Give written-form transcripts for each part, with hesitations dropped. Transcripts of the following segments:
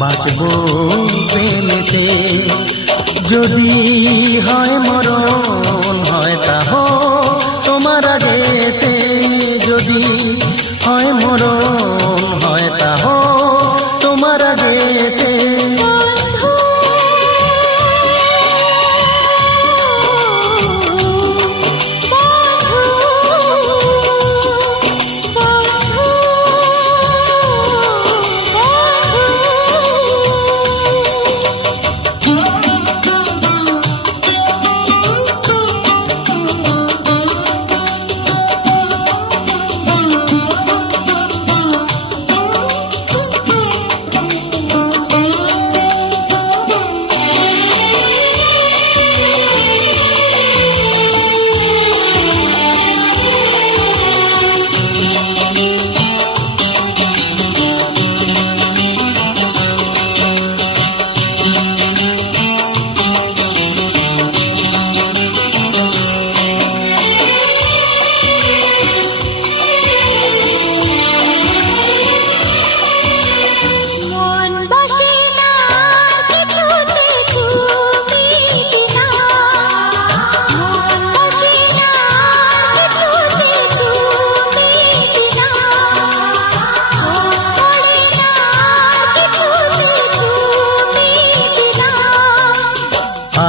বাঁচব প্রেমেতে। যদি হয় মরণ হয় তাহ তোমার আগেতে, যদি হয় মরণ হয় তাহ তোমার আগেতে।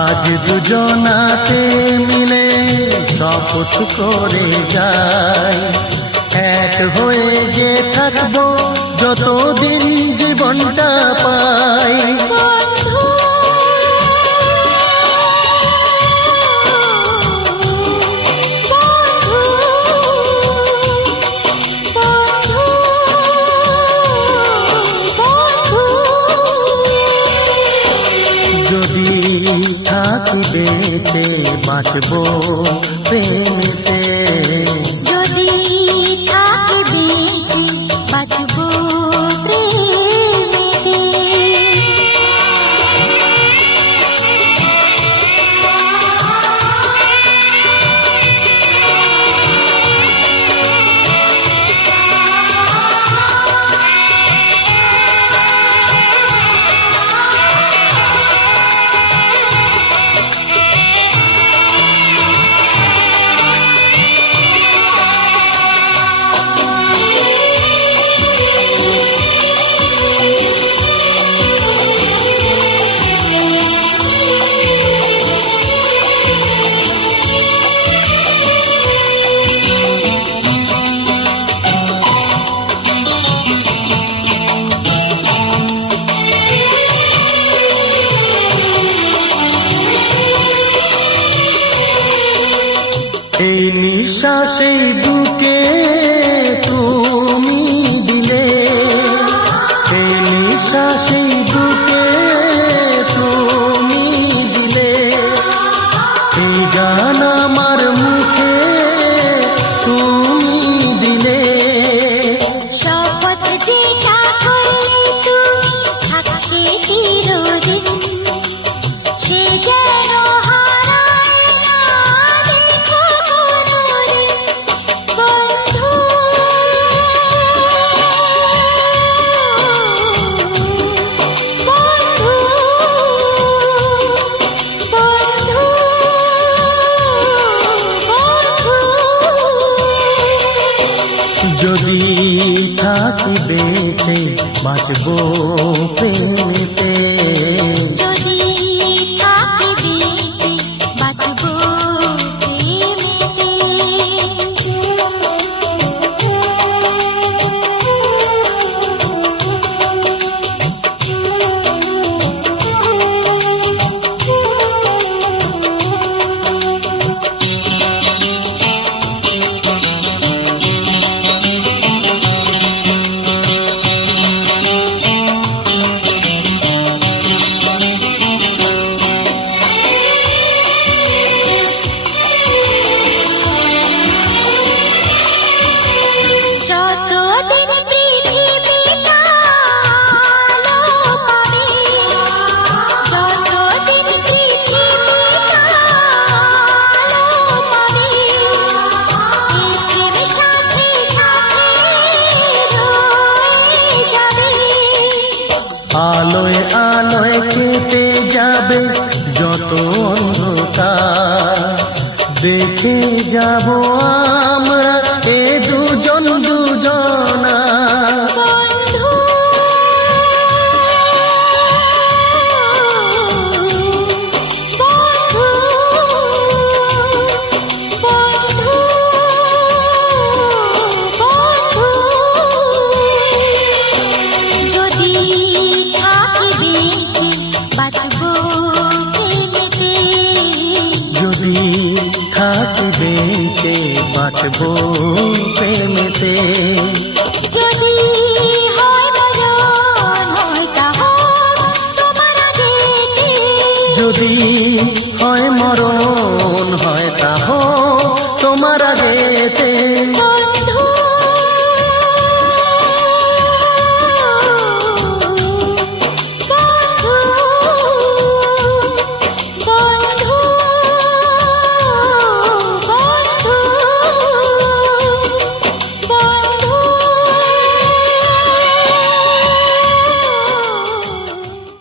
আজ দুজনাতে মিলে শপথ করে যাই, এক হয়ে যে থাকবো যতদিন জীবনটা পাই। যদি থাকি বেঁচে বাঁচব প্রেমেতে, যদি থাকি বেঁচে বাঁচব প্রেমেতে। এই নিঃশ্বাসের বুকে তুমি দিলে, এই নিঃশ্বাসের বুকে তুমি দিলে, এই গান আমার মুখে তুমি দিলে। শপথ যেটা করলে তুমি থাকছে চিরদিন, সে যেন হারায় না দেখো কোনোদিন। বন্ধু বন্ধু বন্ধু বন্ধু। যদি থাকি বেঁচে বাঁচব প্রেমেতে, যদি থাকি বেঁচে বাঁচব প্রেমেতে। বাঁচবো প্রেমেতে। যদি হয় মরণ হয় তাহলে তোমার আগেতে, যদি হয় মরণ হয় তাহ তোমার আগেতে। বন্ধু